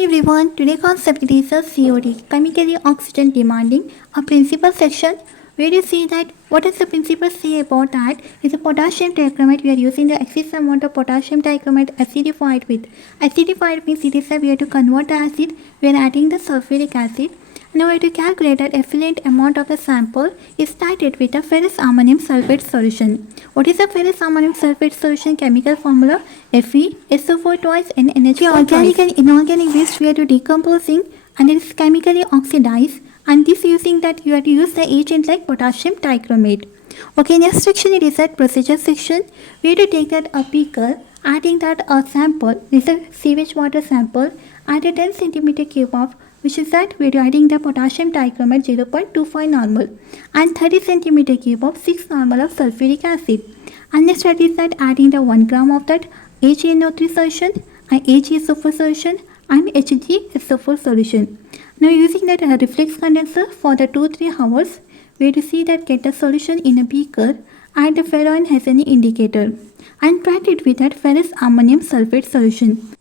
Hi everyone, today concept is a COD, chemically oxygen demanding, a principal section where you see that what does the principle say about that is a potassium dichromate. We are using the excess amount of potassium dichromate acidified with. Acidified means it is that we have to convert the acid, we are adding the sulfuric acid. Now we have to calculate that effluent amount of the sample is started with a ferrous ammonium sulfate solution. What is the ferrous ammonium sulfate solution chemical formula? Fe, SO4 twice and NH4 organic and inorganic waste we are to decomposing and it is chemically oxidized, and this using that you have to use the agent like potassium dichromate. Okay, next section it is that procedure section. We have to take that a beaker, adding that a sample, this is a sewage water sample, add a 10 cm cube of which is that we are adding the potassium dichromate 0.25 normal and 30 cm cube of 6 normal of sulfuric acid. And next that is that adding the 1 gram of that HNO3 solution and HSO4 solution and HgSO4 solution. Now using that reflex condenser for the 2-3 hours, we have to see that get the solution in a beaker, add the ferroin Hesseni indicator and treat it with that ferrous ammonium sulfate solution.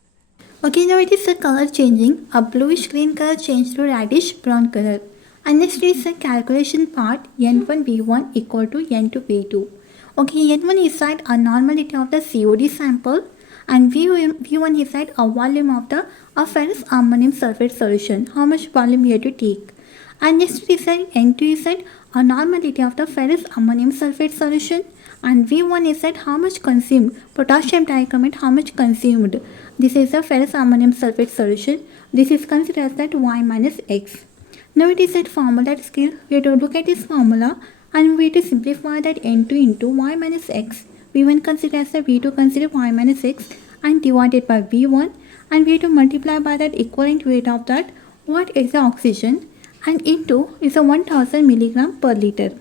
Okay, now it is the color changing, a bluish green color change to reddish brown color. And next is the calculation part, N1V1 equal to N2V2. Okay, N1 is that a normality of the COD sample and V1 is that a volume of the ferrous ammonium sulfate solution, how much volume you have to take. And next is that N2 is that a normality of the ferrous ammonium sulfate solution and V1 is that how much consumed, potassium dichromate how much consumed. This is the ferrous ammonium sulfate solution. This is considered as that Y minus X. Now it is that formula scale. We have to look at this formula and we have to simplify that N2 into Y minus X. V1 consider as the V2 consider Y minus X and divided by V1, and we have to multiply by that equivalent weight of that what is the oxygen and into is a 1000 milligram per liter.